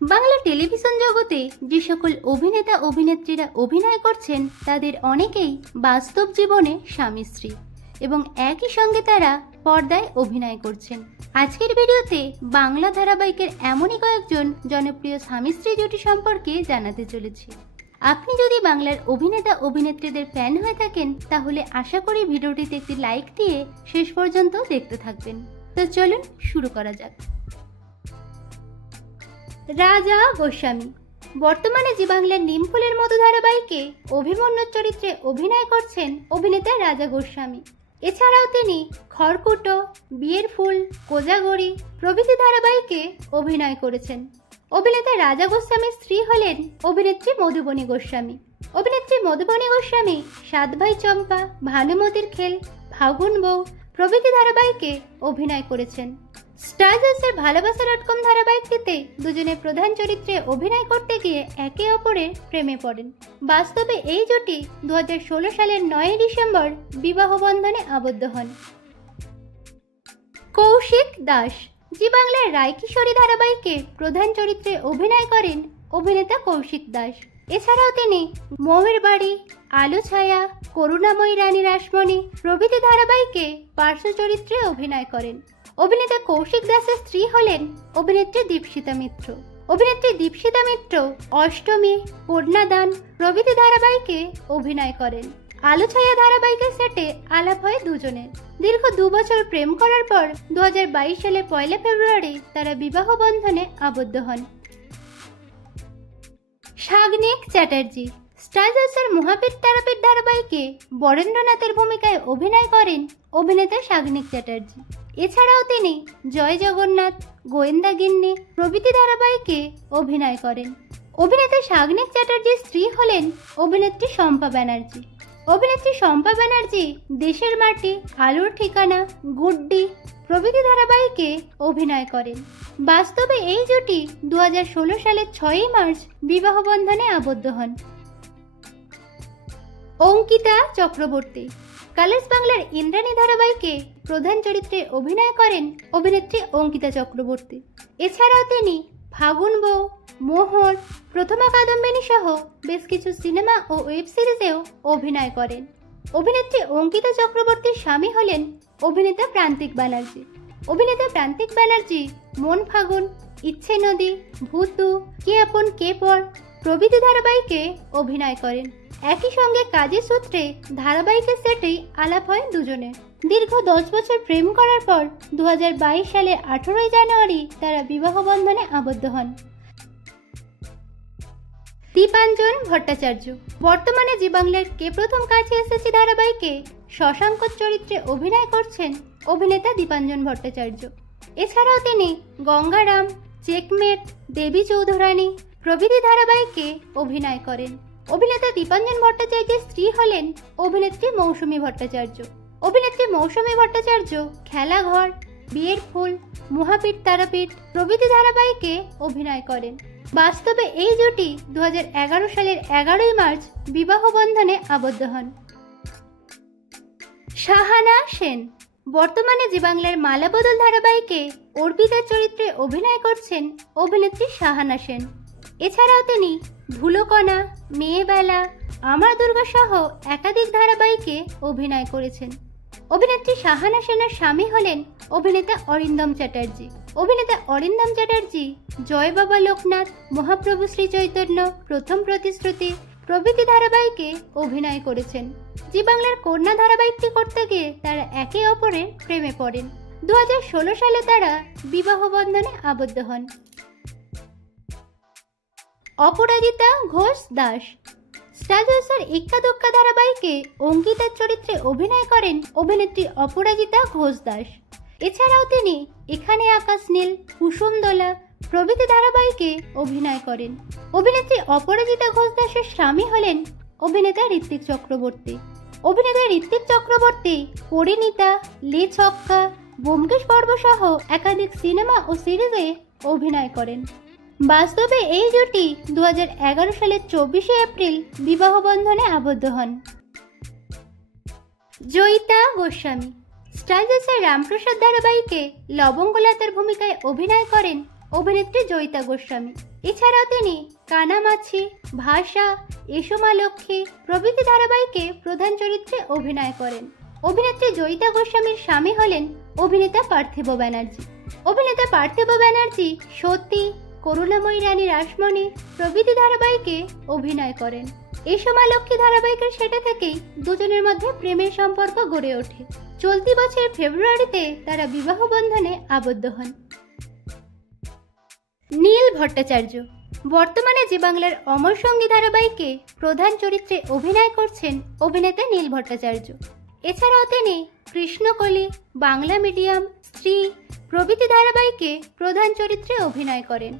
বাংলা টেলিভিশন জগতে যে সকল অভিনেতা অভিনেত্রীরা অভিনয় করছেন তাদের অনেকেই বাস্তব জীবনে স্বামী স্ত্রী এবং একই সঙ্গে তারা পর্দায় অভিনয় করছেন। আজকের ভিডিওতে বাংলা ধারাবাহিকের এমনই কয়েকজন জনপ্রিয় স্বামী স্ত্রী জুটি সম্পর্কে জানাতে চলেছি। আপনি যদি বাংলার অভিনেতা অভিনেত্রীদের ফ্যান হয়ে থাকেন তাহলে আশা করি ভিডিওটিতে একটি লাইক দিয়ে শেষ পর্যন্ত দেখতে থাকবেন। তো চলুন শুরু করা যাক। রাজা গোস্বামী বর্তমানে জি বাংলার নিমফুলের মতো ধারাবাহিকে অভিমন্যুর চরিত্রে অভিনয় করছেন অভিনেতা রাজা গোস্বামী। এছাড়াও তিনি খড়কুটো, বিয়ের ফুল, কোজাগরি প্রভৃতি ধারাবাহিকে অভিনয় করেছেন। অভিনেতা রাজা গোস্বামীর স্ত্রী হলেন অভিনেত্রী মধুবনী গোস্বামী। অভিনেত্রী মধুবনী গোস্বামী সাত ভাই চম্পা, ভানুমতির খেল, ফাগুন বউ প্রভৃতি ধারাবাহিকে অভিনয় করেছেন। স্টার জলসার ভালোবাসা.com ধারাবাহিকটিতে দুজনে প্রধান চরিত্রে অভিনয় করতে গিয়ে একে অপরের প্রেমে পড়েন। বাস্তবে এই জুটি 2016 সালের 9 ডিসেম্বর বিবাহ বন্ধনে আবদ্ধ হন। কৌশিক দাস জি বাংলার রায়কিশোরী ধারাবাহিকে প্রধান চরিত্রে অভিনয় করেন অভিনেতা কৌশিক দাস। এছাড়াও তিনি মৌয়ের বাড়ি, আলো ছায়া, করুণাময়ী রানী রাসমণি প্রভৃতি ধারাবাহিকে পার্শ্ব চরিত্রে অভিনয় করেন। অভিনেতা কৌশিক দাসের স্ত্রী হলেন অভিনেত্রী দীপশিতা মিত্র। অভিনেত্রী দীপশিতা মিত্র অষ্টমী, কন্যাদান প্রভৃতি ধারাবাহিকে অভিনয় করেন। আলো ছায়া ধারাবাহিকের সেটে আলাপ হয় দুজনের। দীর্ঘ 2 বছর প্রেম করার পর 2022 সালে 1 ফেব্রুয়ারি তারা বিবাহ বন্ধনে আবদ্ধ হন। সাগ্নিক চ্যাটার্জি স্টার জলসার মহাবীর তারাপীঠ ধারাবাহিকে বরেন্দ্রনাথের ভূমিকায় অভিনয় করেন অভিনেতা সাগ্নিক চ্যাটার্জি। এছাড়াও তিনি জয় জগন্নাথ, গোয়েন্দা গিন্নি প্রভৃতি ধারাবাহিকে অভিনয় করেন। অভিনেতা সাগ্নিক চ্যাটার্জির স্ত্রী হলেন অভিনেত্রী শম্পা ব্যানার্জি। অভিনেত্রী শম্পা ব্যানার্জি দেশের মাটি, আলোর ঠিকানা, গুড্ডি প্রভৃতি ধারাবাহিকে অভিনয় করেন। বাস্তবে এই জুটি 2016 সালের 6 মার্চ বিবাহ বন্ধনে আবদ্ধ হন। অঙ্কিতা চক্রবর্তী কালার্স বাংলার ইন্দ্রাণী ধারাবাহিকে প্রধান চরিত্রে অভিনয় করেন অভিনেত্রী অঙ্কিতা চক্রবর্তী। এছাড়াও তিনি ফাগুন বউ, মোহর, প্রথমা কাদম্বিনী সহ বেশ কিছু সিনেমা ও ওয়েব সিরিজেও অভিনয় করেন। অভিনেত্রী অঙ্কিতা চক্রবর্তীর স্বামী হলেন অভিনেতা প্রান্তিক ব্যানার্জি। অভিনেতা প্রান্তিক ব্যানার্জি মন ফাগুন, ইচ্ছে নদী, ভূতু, কে আপন কে পর প্রভৃতি ধারাবাহিকে অভিনয় করেন। একই সঙ্গে কাজের সূত্রে ধারাবাহিকের সেটেই আলাপ হয় দুজনের। দীর্ঘ 10 বছর প্রেম করার পর 2022 সালে 18 জানুয়ারি তারা বিবাহ বন্ধনে আবদ্ধ হন। দীপাঞ্জন ভট্টাচার্য বর্তমানে জি বাংলার কে প্রথম কাছে এসেছে ধারাবাহিকে শশাঙ্কর চরিত্রে অভিনয় করছেন অভিনেতা দীপাঞ্জন ভট্টাচার্য। এছাড়াও তিনি গঙ্গারাম, চেকমেট, দেবী চৌধুরানী প্রভৃতি ধারাবাহিকে অভিনয় করেন। অভিনেতা দীপাঞ্জন ভট্টাচার্যের স্ত্রী হলেন অভিনেত্রী মৌসুমী ভট্টাচার্য। অভিনেত্রী মৌসুমী ভট্টাচার্য খেলাঘর, বিয়ের ফুল, মহাবীর তারাপীঠ প্রভৃতি ধারাবাহিকে অভিনয় করেন। বাস্তবে এই জুটি 2011 সালের 11 মার্চ বিবাহ বন্ধনে আবদ্ধ হন। শাহানা সেন বর্তমানে জি বাংলার মালাবদল ধারাবাহিকে অর্পিতার চরিত্রে অভিনয় করছেন অভিনেত্রী শাহানা সেন। এছাড়াও তিনি ধুলোকণা, মেয়েবেলা, আমার দুর্গা সহ একাধিক ধারাবাহিকে অভিনয় করেছেন। অভিনেত্রী শাহানা সেনের স্বামী হলেন অভিনেতা অরিন্দম চ্যাটার্জি। অভিনেতা অরিন্দম চ্যাটার্জি জয় বাবা লোকনাথ, মহাপ্রভু শ্রী চৈতন্য, প্রথম প্রতিশ্রুতি প্রভৃতি ধারাবাহিকে অভিনয় করেছেন। জি বাংলার কন্যা ধারাবাহিকটি করতে গিয়ে তারা একে অপরের প্রেমে পড়েন। 2016 সালে তারা বিবাহ বন্ধনে আবদ্ধ হন। অপরাজিতা ঘোষ দাস স্টার জলসার ইক্কা দুক্কা ধারাবাহিকে অঙ্কিতার চরিত্রে অভিনয় করেন অভিনেত্রী অপরাজিতা ঘোষ দাস। এছাড়াও তিনি এখানে আকাশ নীল, কুসুম দোলা প্রভৃতি ধারাবাহিকে অভিনয় করেন। অভিনেত্রী অপরাজিতা ঘোষ দাসের স্বামী হলেন অভিনেতা ঋত্বিক চক্রবর্তী। অভিনেতা ঋত্বিক চক্রবর্তী পরিণীতা, লে ছক্কা, ব্যোমকেশ পর্ব সহ একাধিক সিনেমা ও সিরিজে অভিনয় করেন। বাস্তবে এই জুটি 2011 সালের 24 এপ্রিল বিবাহ বন্ধনে আবদ্ধ হন। জয়িতা গোস্বামী স্টার জলসার রামপ্রসাদ ধারাবাহিকে লবঙ্গলতার ভূমিকায় অভিনয় করেন অভিনেত্রী জয়িতা গোস্বামী। এছাড়াও তিনি কানামাছি, ভাষা, এসো মা লক্ষ্মী প্রভৃতি ধারাবাহিকে প্রধান চরিত্রে অভিনয় করেন। অভিনেত্রী জয়িতা গোস্বামীর স্বামী হলেন অভিনেতা পার্থিব ব্যানার্জি। অভিনেতা পার্থিব ব্যানার্জি সতী, করুণাময়ী রানী রাসমণি প্রভৃতি ধারাবাহিকে অভিনয় করেন। এসো মা লক্ষ্মী ধারাবাহিকের সেটা থেকেই দুজনের মধ্যে প্রেমের সম্পর্ক গড়ে ওঠে। চলতি বছর ফেব্রুয়ারিতে তারা বিবাহ বন্ধনে আবদ্ধ হন। নীল ভট্টাচার্য বর্তমানে জি বাংলার অমর সঙ্গী ধারাবাহিকে প্রধান চরিত্রে অভিনয় করছেন অভিনেতা নীল ভট্টাচার্য। এছাড়াও তিনি কৃষ্ণকলি, বাংলা মিডিয়াম, স্ত্রী প্রভৃতি ধারাবাহিকে প্রধান চরিত্রে অভিনয় করেন।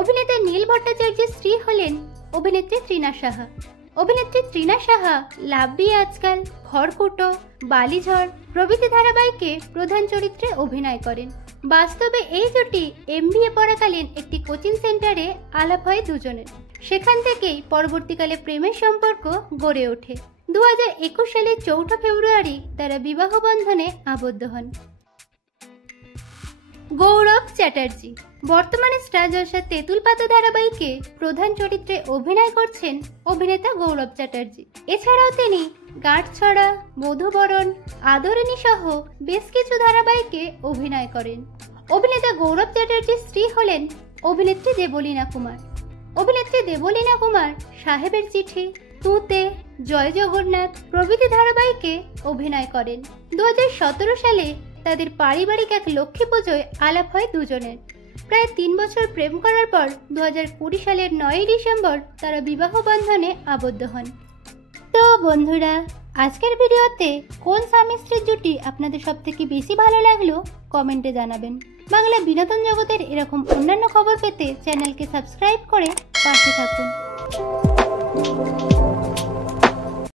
অভিনেতা নীল ভট্টাচার্যের স্ত্রী হলেন অভিনেত্রী তৃণা সাহা। অভিনেত্রী তৃণা সাহা লাভবি আজকাল, খড়কুটো, বালিঝড় প্রভৃতি ধারাবাহিকে প্রধান চরিত্রে অভিনয় করেন। বাস্তবে এই জুটি MBA পড়াকালীন একটি কোচিং সেন্টারে আলাপ হয় দুজনের। সেখান থেকেই পরবর্তীকালে প্রেমের সম্পর্ক গড়ে ওঠে। 2021 সালের 4 ফেব্রুয়ারি তারা বিবাহ বন্ধনে আবদ্ধ হন। গৌরব চ্যাটার্জি বর্তমানে স্টার জলসা তেঁতুল পাতা ধারাবাহিকে প্রধান চরিত্রে অভিনয় করছেন অভিনেতা গৌরব চ্যাটার্জি। এছাড়াও তিনি গাঁটছড়া, বধূবরণ, আদরিণী সহ বেশ কিছু ধারাবাহিকে অভিনয় করেন। অভিনেতা গৌরব চ্যাটার্জির স্ত্রী হলেন অভিনেত্রী দেবলীনা কুমার। অভিনেত্রী দেবলীনা কুমার সাহেবের চিঠি, তুতে, জয় জগন্নাথ প্রভৃতি ধারাবাহিকে অভিনয় করেন। 2017 সালে তাদের পারিবারিক এক লক্ষ্মী পুজোয় আলাপ হয় দুজনের। প্রায় 3 বছর প্রেম করার পর 2020 সালের 9 ডিসেম্বর তারা বিবাহ বন্ধনে আবদ্ধ হন। তো বন্ধুরা, আজকের ভিডিওতে কোন স্বামী স্ত্রীর জুটি আপনাদের সবথেকে বেশি ভালো লাগলো কমেন্টে জানাবেন। বাংলা বিনোদন জগতের এরকম অন্যান্য খবর পেতে চ্যানেলকে সাবস্ক্রাইব করে পাশে থাকুন।